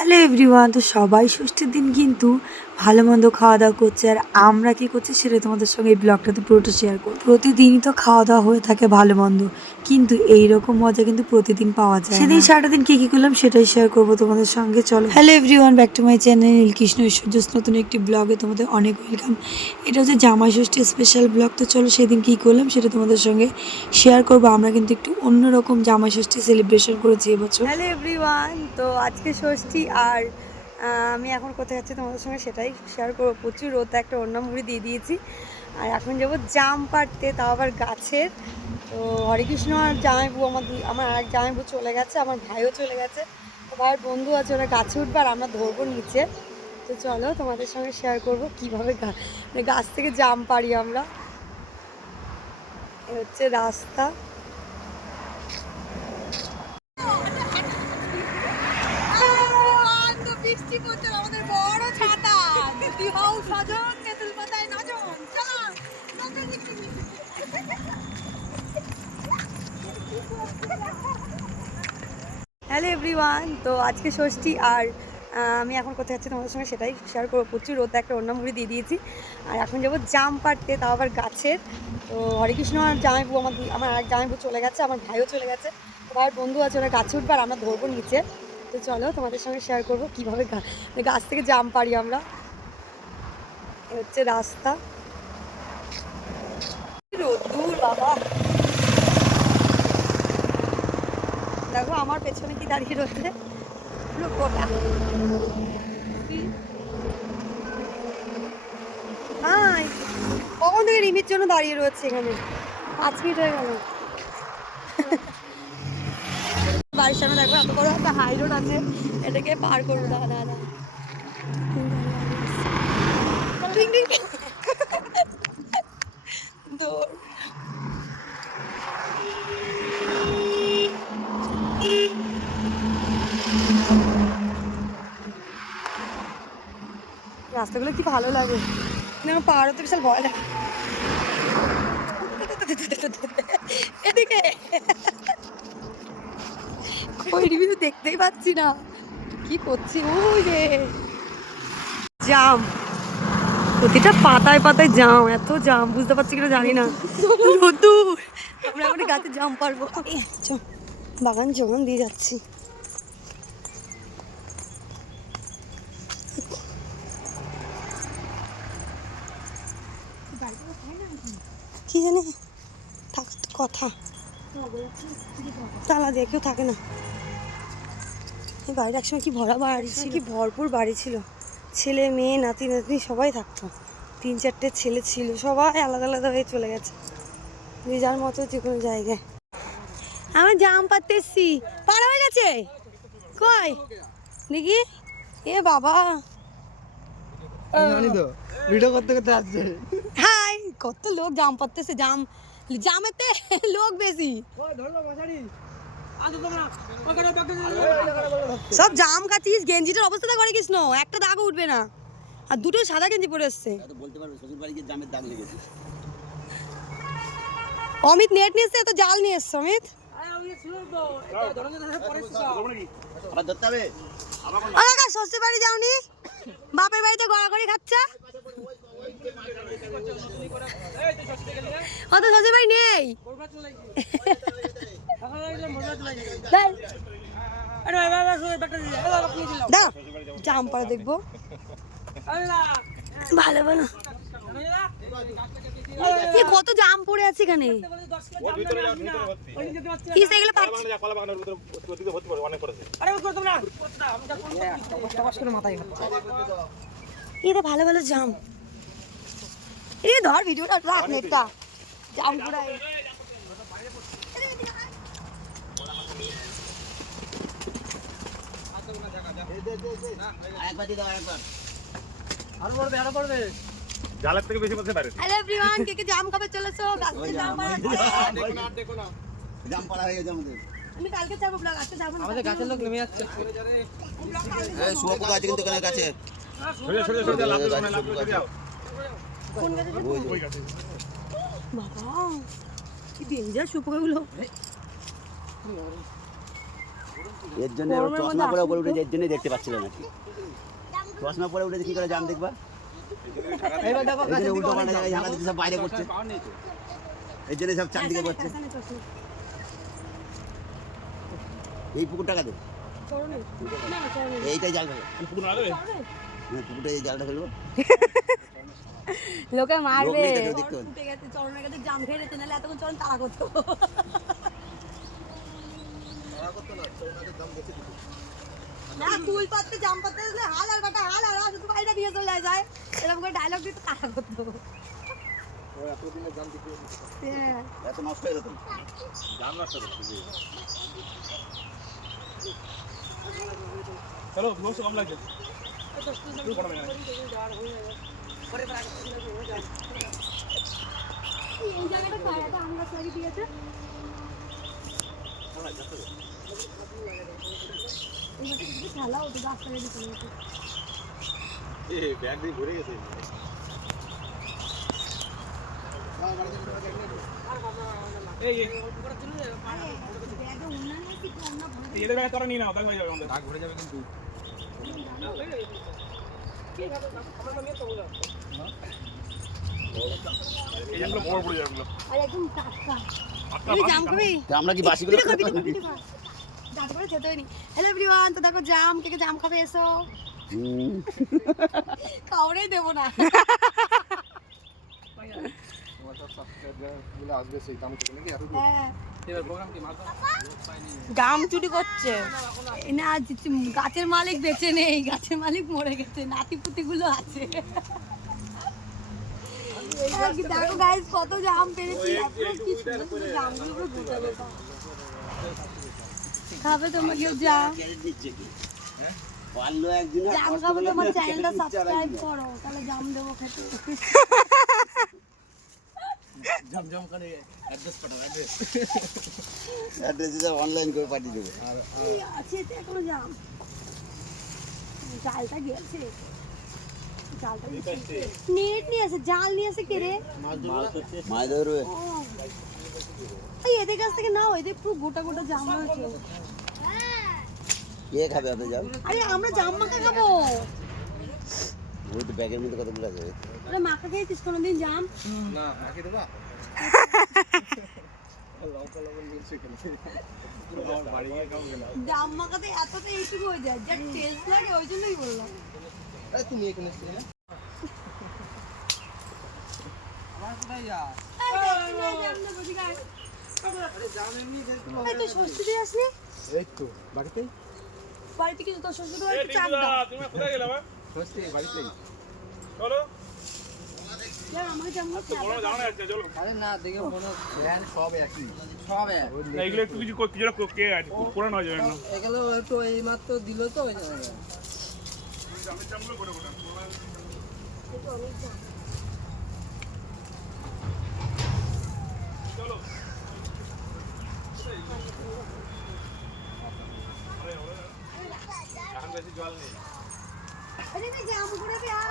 Hello everyone, তো সবাই ষষ্ঠীর দিন কিন্তু ভালো মন্দ খাওয়া দাওয়া করছে। আর আমরা কি করছি সেটা তোমাদের সঙ্গে এই ব্লগটাতে পুরোটা শেয়ার করবো। প্রতিদিনই তো খাওয়া দাওয়া হয়ে থাকে ভালো মন্দ, কিন্তু এইরকম মজা কিন্তু প্রতিদিন পাওয়া যায়। সেদিন সারাটা দিন কি করলাম সেটাই শেয়ার করবো তোমাদের সঙ্গে। চলো, hello everyone, back to my channel Neelkrishna Aishwarya's নতুন একটি ব্লগে তোমাদের অনেক ওয়েলকাম। এটা হচ্ছে জামাই ষষ্ঠী স্পেশাল ব্লগ। তো চলো সেদিন কি করলাম সেটা তোমাদের সঙ্গে শেয়ার করবো। আমরা কিন্তু একটু অন্যরকম জামাই ষষ্ঠী সেলিব্রেশন করেছি এবছর। হ্যালো এভরিওয়ান, তো আজকে ষষ্ঠী আর আমি এখন কোথায় যাচ্ছি তোমাদের সঙ্গে সেটাই শেয়ার করবো। প্রচুর রোদ, একটা অন্য মুড়ি দিয়ে দিয়েছি আর এখন যাবো জাম পাড়তে, তাও আবার গাছের। তো হরেকৃষ্ণ আর জামাইবু, আমার আর এক জামাইবু চলে গেছে, আমার ভাইও চলে গেছে। তো ভাইয়ের বন্ধু আছে, ওরা গাছে উঠবে আর আমরা ধরবো নিচে। তো চলো তোমাদের সঙ্গে শেয়ার করবো কীভাবে গাছ থেকে জাম পাড়ি আমরা। এ হচ্ছে রাস্তা। আমাদের বড় ছাতা সজন তেঁতুল পাতায় নজন। হ্যালো এভরিওয়ান, তো আজকে ষষ্ঠী আর আমি এখন কোথায় যাচ্ছি তোমাদের সঙ্গে সেটাই শেয়ার করবো। প্রচুর রোদ, একটা অন্য মুড়ি দিয়ে দিয়েছি আর এখন যাবো জাম পাড়তে, তাও আবার গাছের। তো হরেকৃষ্ণ আর জামাইবু, আমার আর এক জামাইবু চলে গেছে, আমার ভাইও চলে গেছে। তো ভাইয়ের বন্ধু আছে, ওরা গাছে উঠবে আর আমরা ধরবো নিচে। তো চলো তোমাদের সঙ্গে শেয়ার করবো কীভাবে গাছ থেকে জাম পাড়ি আমরা। এ হচ্ছে রাস্তা। রোদ্দুর বাবা, দেখো আমার পেছনে কি দাঁড়িয়ে রয়েছে পুরো গোটা। হাই, কখন থেকে রিমির জন্য দাঁড়িয়ে রয়েছে এখানে, 5 মিনিট হয়ে গেল। বাড়ির সামনে দেখো এত বড় একটা হাই রোড আছে, এটাকে পার করবো। দাদা দৌড়। রাস্তাগুলো কি ভালো লাগে, কিন্তু পাহাড় তো বিশাল ভয় লাগে। এদিকে ওই রিভিউ দেখতেই পাচ্ছি না কি করছি। ওই রে জাম, প্রতিটা পাতায় পাতায় জাম, এত জাম বুঝতে পারছি কিনা জানি না। রোদ্দুর, আমরা এখন গাছে জাম পারবো। বাগান জমান দিয়ে যাচ্ছি। কি জানি থাক কথা, তালা দিয়ে কেউ থাকে না। এই বাড়ির একসময় কি ভরা বাড়ি ছিল, কি ভরপুর বাড়ি ছিল, ছেলে মেয়ে নাতি নাতনি সবাই থাকতো। 3-4টে ছেলে ছিল, সবাই আলাদা আলাদা হয়ে চলে গেছে যে যার মতো যে কোনো জায়গায়। আমি জাম পাড়তে এসছি, পার হয়ে গেছে কই দেখি। এ বাবা, ভিডিও করতে করতে আসছে। হাই, কত লোক জাম পাড়তেছে। জামেতে লোক বেশি, সব জাম খাচ্ছিস। গেঞ্জিটার অবস্থাটা করে কৃষ্ণ, একটা দাগও উঠবে না, আর দুটো সাদা গেঞ্জি পরে এসছে। অমিত নেট নিয়ে এসছে, তো জাল নিয়ে এসছে অমিত। শ্বশুর বাড়ি যাওনি, বাপের বাড়িতে গড়াগড়ি খাচ্ছে। অত শ্বশুর বাড়ি নেই। জাম পাড়া দেখবো, ভালো ভালো। কত জাম পড়ে আছে এখানে, ভালো ভালো জাম। এ ধর ভিডিওটা রাখ, নেটটা জাম পুরাই। জালের থেকে বেশি বলতে পারে। হ্যালো এভরিওয়ান, কে কে জাম খাবে চলেছো গাছে জাম পাড়াতে। জাম পাড়া হয়ে গেছে আমাদের। আমি কালকে যাব ব্লগ, আজকে যাব না। আমাদের গাছের লোক নেমে যাচ্ছে। এই শুয়োপোকা আছে কিন্তু এখানে গাছে। সরে লাভ দাও। কোন গাছে? ওই গাছে। বাবা কি ডেঞ্জার শুয়োপোকাগুলো। এর জন্য গরমের চশমা মধ্যে পরে উপরে আসুন তো। উঠেছে, এর জন্যই দেখতে পাচ্ছিল নাকি। চশমা পরে উঠেছে কি করে জাম দেখবা? এইবার দেখো এই কাছে জন্য দিকে উল্টো অনেক পাল্টা জায়গায় যাবো। জামা দিতে সব বাইরে করছে, পাওয়ার নেই তো। এর জন্য সব চারদিকে করছে। এখানে চশমা। এই পুকুরটা কাদের? চরণে। না, চরণে। এইটাই জাল ফেলো, পুকুর না দেবে? চরণে। হ্যাঁ পুকুরটা এই জালটা ফেলবো। লোকে মারবে। লোক নেই তো কেউ দেখতে পাবে। ফুটে গেছে, চরণের কাছে জাম খেয়ে গেছে, নাহলে এতক্ষণ চরণ তাড়া করতো। না, কুল পাততে জাম পাততে গেলে হাল আর বাটা হাল আর শুধু বাইরে নিয়ে চলে যায়। এরকম করে ডায়লগ দিতে তাড়া করতো। হ্যাঁ। এত নষ্ট হয়ে যেত। জাম নষ্ট করছে। চলো, বসো, কম লাগছে। তুই বড় মেয়ে। এই জায়গাটা ছায়াটা আমরা সরি দিয়েছে। এইটা কিছু খেলা হতো রাস্তায় দিতে হতো। এই ব্যাগ দিয়ে ভরে গেছে। এই ব্যাগে উন্নয়ন হয়েছে কি অন্য ভরে এদের ব্যাগ তোরা নিয়ে নাও, তাহলে হয়ে যাবে আমাদের। ভাগ ঘুরে যাবে কিন্তু। এই জামগুলো বড় বড় জামগুলো। আর একদম টাটকা। আটটা তুমি বাকি জাম খাবি? তা আমরা কি বাসিগুলো ভিডিও কর, ভিডিও কর। দাঁত করে যেতে হয়নি। হ্যালো এভরিওয়ান, তো দেখো জাম, কে কে জাম খাবে এসো। কাউরে দেবো না। হ্যাঁ। এবার প্রোগ্রাম কি মাথা? জাম চুরি করছে। না, গাছের মালিক বেঁচে নেই, গাছের মালিক মরে গেছে, নাতিপুতি গুলো আছে। দেখো গাইস কত জাম পেরেছি, এত কি সুন্দর সুন্দর জামগুলো পুরো গোটালো সব। খাবে তোমরা কেউ জাম? পারলো একদিন জাম খাবে তো আমার চ্যানেলটা সাবস্ক্রাইব করো, তাহলে জাম দেবো খেতে। জমজম করে অ্যাড্রেস পাঠাও, অ্যাড্রেস। অ্যাড্রেসে অনলাইন করে পাঠিয়ে দেবো। এই আছে তো এখনো জাম। জালটা গেছে। জালটা গেছে। নেট নিয়ে আসে, জাল নিয়ে আসে কে রে? মাছ ধরবে। ও। এই এদের কাছ থেকে নাও, এদের পুরো গোটা গোটা জাম রয়েছে। কে খাবে অত যাও? আরে আমরা জাম মাখা খাবো। ওই তো ব্যাগের মধ্যে কতগুলো আছে। ওরা মাখা খেয়েছিস কোনোদিন জাম? না, আগে দেবা? লঙ্কা লবণ মিলছে কেন? বাড়ি গিয়ে খাবো না। জাম মাখাতে এতটা এইটুকু হয়ে যায়, যা টেস্ট লাগে ওই জন্যই বললাম। এই তুমি এখানে ছিলে না? আমার কোথায় যা? এই তুই ষষ্ঠী দিয়ে আসলি? এই তো বাড়িতেই। বাড়িতে কিছু তোর শ্বশুর বাড়ি এই একটু চাপ টিঙ্কুদা, দাও। তুমি কোথায় গেলে ভাই? সত্যি বাড়িতেই। চলো। যা, আমাকে জামগুলো তো বড় জানা যাচ্ছে, চলো। আরে না, দেখে মনে হচ্ছে ভ্যান সব একই। সব এক। না, এগুলো একটু কিছু কে আছে, পুরানো হয়ে যাবে না। এগুলো একটু এই মাত্র দিল তো ওই জন্য। জামের জামগুলো গোটা গোটা। চলো। এখন বেশি জল নেই। আরে না জাম করে দে আর।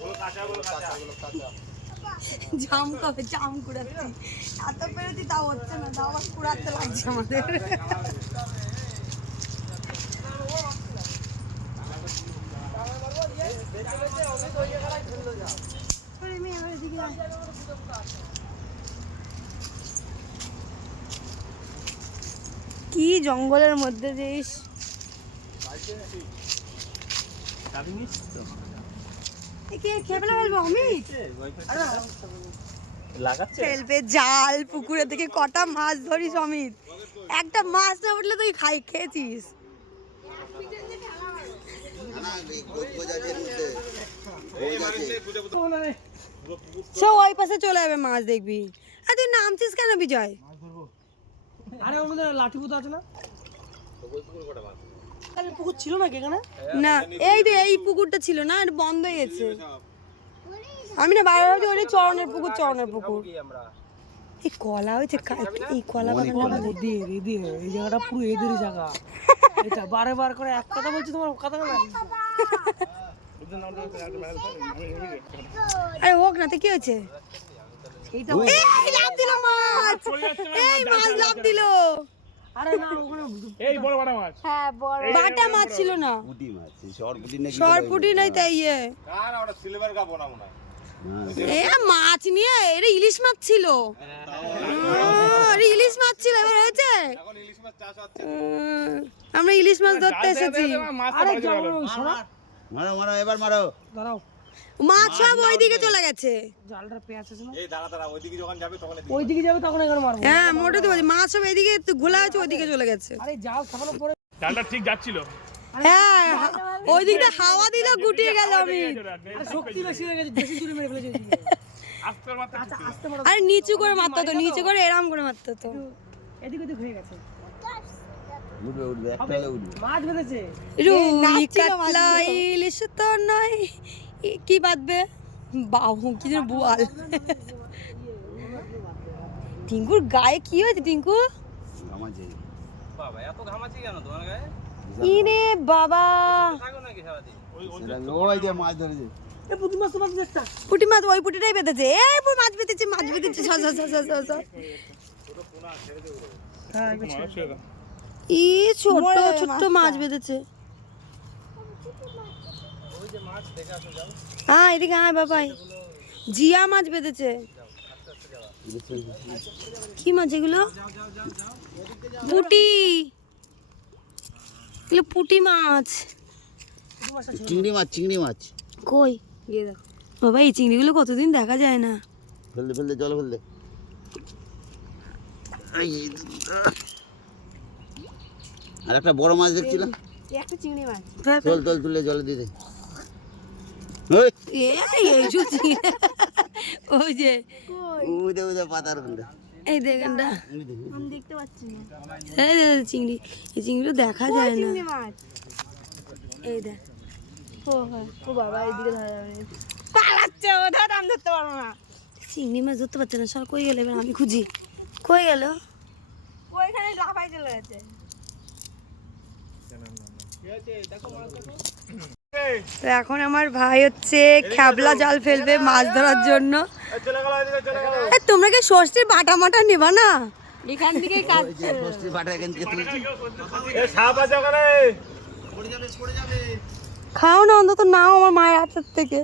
বলো কাঁচা, বলো কাঁচা। জাম কবে জাম কুড়াচ্ছি, এত পেরেছি তাও হচ্ছে না, তাও আবার কুড়াতে লাগছে আমাদের। আরে মেয়ে, এবার এদিকে আয়। কি জঙ্গলের মধ্যে দিস খেপে না ফেলবো অমিত, ফেলবে জাল পুকুরে থেকে কটা মাছ ধরিস অমিত, একটা মাছ না উঠলে তুই খেয়েছিস। না, এই গোজাজের মধ্যে গোজ আছে। সে ওই পাশে চলে যাবে মাছ দেখবি। আর তুই নামছিস কেন বিজয়? আরে ওর মধ্যে লাঠি পুতো আছে না? তাহলে পুকুর ছিল নাকি এখানে? না এই যে এই পুকুরটা ছিল না, এটা বন্ধ হয়ে গেছে। আমি না বাইরে ভাবছি ওই চরণের পুকুর। এই কলা হয়েছে, এই কলা বাগানটা এদের এই জায়গাটা পুরো এদেরই জায়গা। এটা বারবার করে এক কথা বলছি, তোমার কথা বলা। আরে হোক না তো কি হয়েছে? এই লাফ দিল মাছ, এই মাছ লাফ দিল। আরে না ওখানে এই বড় বড় মাছ। হ্যাঁ বড় বাটা মাছ ছিল না, পুঁটি মাছ, এই শর্টপুঁটি নাকি সরপুটি নাই তাই কার ওটা সিলভার কাপ না মনে হয়। হ্যাঁ, এ মাছ নিয়ে এটা ইলিশ মাছ ছিল। ইলিশ মাছ ছিল, এবার হয়েছে। এখন ইলিশ মাছ চাষ হচ্ছে। আমরা ইলিশ মাছ ধরতে এসেছি। মাছটা বাজে গেল। মারো এবার মারো। দাঁড়াও, মাছ সব ওইদিকে চলে গেছে। জালটা পেঁয়াজ আছে না? এই দাঁড়া ওইদিকে যখন যাবে তখন ওইদিকে যাবে তখন এখানে মারবো। হ্যাঁ মোটে তো বলছি, মাছ সব এদিকে ঘোলা হয়েছে, ওইদিকে চলে গেছে। আরে জাল থাকানোর পরে জালটা ঠিক যাচ্ছিল। হ্যাঁ ওই দিকটা হাওয়া দিল, গুটিয়ে গেল আমি। আরে শক্তি বেশি হয়ে গেছে, বেশি জোরে মেরে ফেলেছে এদিকে। আস্তে মাত্র আস্তে মারো। আরে নিচু করে মারতো তো, নিচু করে এরম করে মারতো তো। এদিক ওদিক হয়ে গেছে। উঠবে একটা হলে উঠবে। মাছ বেঁধেছে। রুই কাতলা ইলিশ তো নয়, কি বাঁধবে বাহু কি যেন বোয়াল। টিঙ্কুর গায়ে কি হয়েছে টিঙ্কু? ঘামাচ্ছে। বাবা এত ঘামাচি কেন তোমার গায়ে? ইরে বাবা, থাকো নাকি সারাদিন? সেটা লোহাই দিয়ে মাছ ধরেছে। এ পুঁটি মাছ তো মাছ একটা। পুঁটি মাছ ওই পুঁটিটাই বেঁধেছে। এই মাছ বেঁধেছে, হ্যাঁ ই ছোট ছোট মাছ বেঁধেছে। হ্যাঁ এদিকে আয় বাবাই, জিয়া মাছ বেঁধেছে। কি মাছ এগুলো? পুঁটি, এগুলো পুঁটি মাছ। চিংড়ি মাছ। কই গিয়ে দেখো বাবা, এই চিংড়িগুলো কতদিন দেখা যায় না। ফেলতে জল ফেলতে। আর একটা বড় মাছ দেখছিলাম। একটা চিংড়ি মাছ চল তুলে জলে দিয়ে দে। এইসব চিংড়ি, ওই যে ওই পাতার ওখানটা। এই দেখেনটা ওই দেখ। দেখতে পাচ্ছি না। এই চিংড়ি, এই চিংড়িগুলো দেখা যায় না। এই দেখ, ও বাবা এইদিকে ধরা যাবে, পালাচ্ছে ও, ধর আমি ধরতে পারবো না। চিংড়ি মাছ ধরতে পারছে না, সর কই গেল? এবার আমি খুঁজি, কই গেল? ওইখানে লাফাই চলে গেছে। তো এখন আমার ভাই হচ্ছে খ্যাবলা জাল ফেলবে মাছ ধরার জন্য। তোমরা কি ষষ্ঠীর বাটা মাটা নেবা না? এখান থেকেই কাজ। ষষ্ঠীর বাটা এখান থেকে তুলেছি। খাও না অন্তত, নাও আমার মায়ের হাতের থেকে।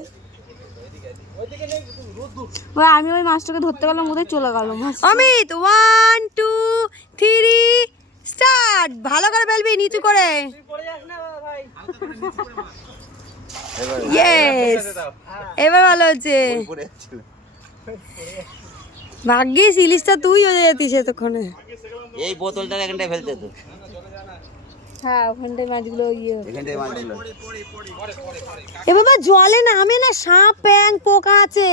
আমি ওই মাছটাকে ধরতে গেলাম, ওদের চলে গেল মাছ। অমিত 1 2 3 স্টার্ট। ভালো করে ফেলবি, নিচু করে। ইয়েস, এবার ভালো হচ্ছে। ভাগ্যিস ইলিশটা তুই হয়ে যেতিস এতক্ষণে। এই বোতলটার এখানটায় ফেলতে তো। হ্যাঁ ওখানটায় মাছগুলো এখানটায় মাছগুলো। এ বাবা জলে নামে না, সাপ ব্যাং পোকা আছে।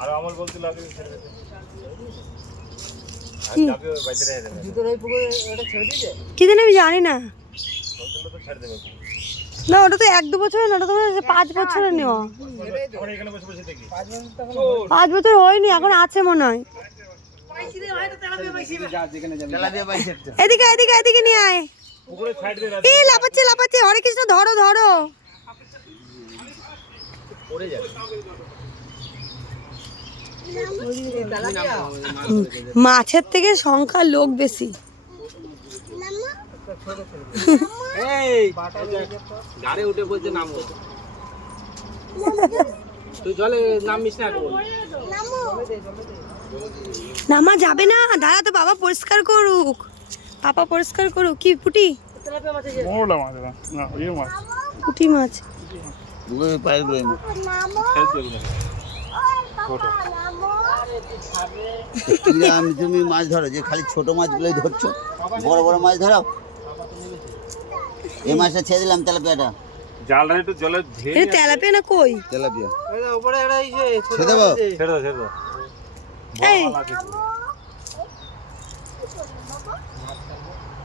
আর আমল বলতে লাগে কি জানি আমি জানি না। না ওটা তো 1-2 বছরের না, ওটা তো 5 বছরের নেওয়া। 5 বছর হয়নি, এখন আছে মনে হয়। এদিকে এদিকে এদিকে নিয়ে আয়। এই লাপাচ্ছে, হরে কৃষ্ণ, ধরো ধরো। মাছের থেকে সংখ্যা লোক বেশি। গাড়ি উঠে বলছে নামো, তুই জলে নামিস না। নামা যাবে না, দাঁড়া তো, বাবা পরিষ্কার করুক, পাপা পরিষ্কার করুক। কি পুঁটি? মোড়লা মাছ না, ওই মাছ। পুঁটি মাছ। তুমি মাছ ধরো যে খালি ছোট মাছগুলোই ধরছো, বড় বড় মাছ ধরাও। এই মাছটা ছেড়ে দিলাম তেলাপিয়াটা। জালটা একটু জলে ধেয়ে এটা তেলাপিয়া না কই? তেলাপিয়া উপরে একটা ছেড়ে দেবো। ছেড়ে দাও ছেড়ে দাও। এই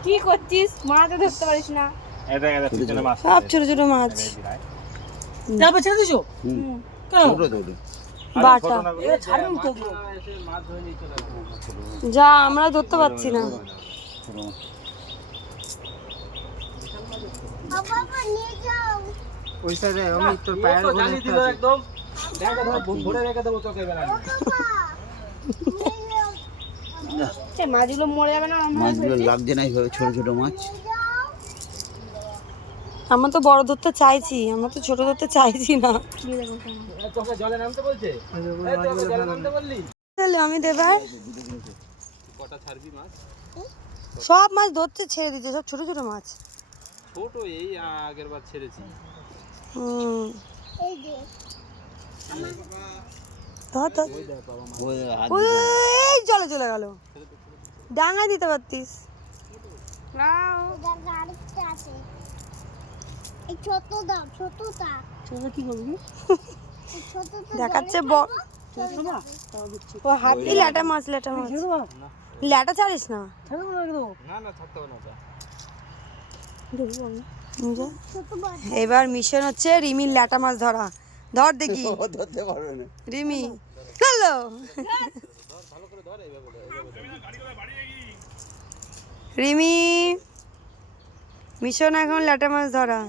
কি করছিস? মাছও ধরতে পারিস না। এটা এটা পিছনে মাছ সব ছোট ছোট মাছ। তারপর ছেড়ে দিছো হুম কেন? ছোট ছোট। বাটা এ ছাড়ুন তো যা আমরা ধরতে পারছি না। ছোট মাছ। ওই সাইডে আমি তোর পায়ের জানি দিল একদম দেখা ধর ভরে রেখে দেবো তোকে বেলা সে মাছগুলো মরে যাবে না? মাছগুলো লাগছে না এইভাবে, ছোট ছোট মাছ। আমরা তো বড় ধরতে চাইছি, আমরা তো ছোট ধরতে চাইছি না। তোকে জলে নামতে বলছে জলে নামতে বললি তাহলে আমি দেবার কটা ছাড়বি মাছ সব মাছ ধরতে ছেড়ে দিতে, সব ছোট ছোট মাছ। ছোট এই আগের বার ছেড়েছি হুম ধর ধর। ওই হাত ওই জলে চলে গেল, ডাঙায় দিতে পারতিস। কি করবি? দেখাচ্ছে ও হাতি ল্যাটা মাছ, ল্যাটা মাছ। ল্যাটা ছাড়িস না। না না ছাড়তে হবে না যা। এবার মিশন হচ্ছে রিমির ল্যাটা মাছ ধরা। ধর দেখি ও ধরতে পারবে না। রিমি হ্যালো রিমি মিশন এখন ল্যাটা মাছ ধরা।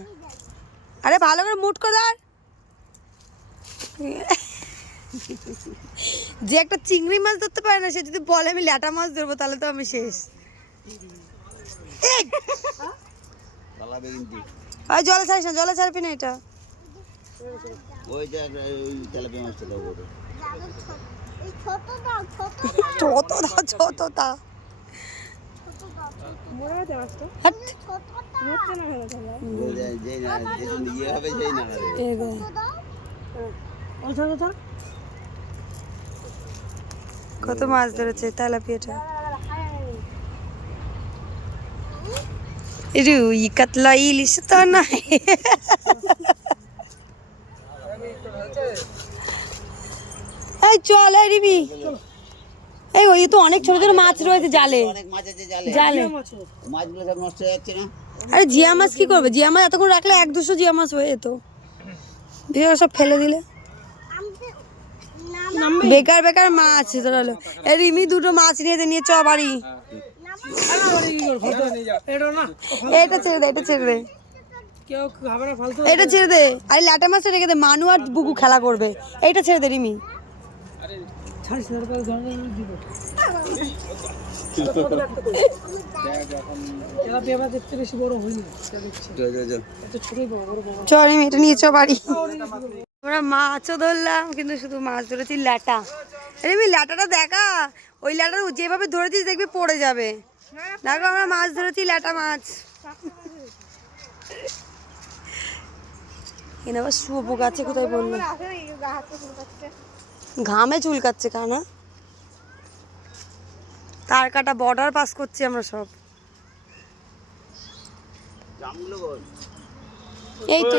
আরে ভালো করে মুট করে ধর। যে একটা চিংড়ি মাছ ধরতে পারে না, সে যদি বলে আমি ল্যাটা মাছ ধরবো, তাহলে তো আমি শেষ। এই! পালাবে কিন্তু। আর জলে ছাড়িস না, জলে ছাড়বি না এটা। ওই যে ওই তেলাপিয়া মাছটা দাও ওটা। ছোট দা মরে গেছে মাছটা? হাট। মরছে না কেন তাহলে? ওই যেই না যেদিন ইয়ে হবে সেই না রে। এই দে। কত মাছ ধরেছে তেলাপিয়াটা। রুই কাতলা ইলিশ তো নাই। এই চল এই রিমি, এই ওই তো অনেক ছোট ছোট মাছ রয়েছে জালে। অনেক মাছ আছে জালে। জালে মাছগুলো সব নষ্ট হয়ে যাচ্ছে না। আরে জিয়া মাছ কি করবে? জিয়া মাছ এতক্ষণ রাখলে 1-200 জিয়া মাছ হয়ে যেত। দিয়ে সব ফেলে দিলে বেকার বেকার মাছ ধরালো। এই রিমি দুটো মাছ নিয়ে চ বাড়ি। এটা ছেড়ে দে, এটা ছেড়ে দে, কেউ খাবে না ফালতু এটা ছেড়ে দে। আরে ল্যাটা মাছটা রেখে দে, মানু আর বুকু খেলা করবে। এইটা ছেড়ে দে রিমি। ছাড়িস না করে ধরে দিব এরা পেয়ারা দেখতে বেশি বড় হয়নি এত ছোটই বড় বড় বড় চ রিমি, এটা নিয়ে চ বাড়ি। আমরা মাছও ধরলাম, কিন্তু শুধু মাছ ধরেছি ল্যাটা। রিমি ল্যাটাটা দেখা, ওই ল্যাটা যেভাবে ধরেছিস দেখবি পড়ে যাবে। দেখো আমরা মাছ ধরেছি, ল্যাটা মাছ। এখানে আবার শুয়োপোক আছে, কোথায় বললো? ঘামে চুলকাচ্ছে কানা। তার কাটা বর্ডার পাস করছি আমরা সব। জামগুলো বল। এই তো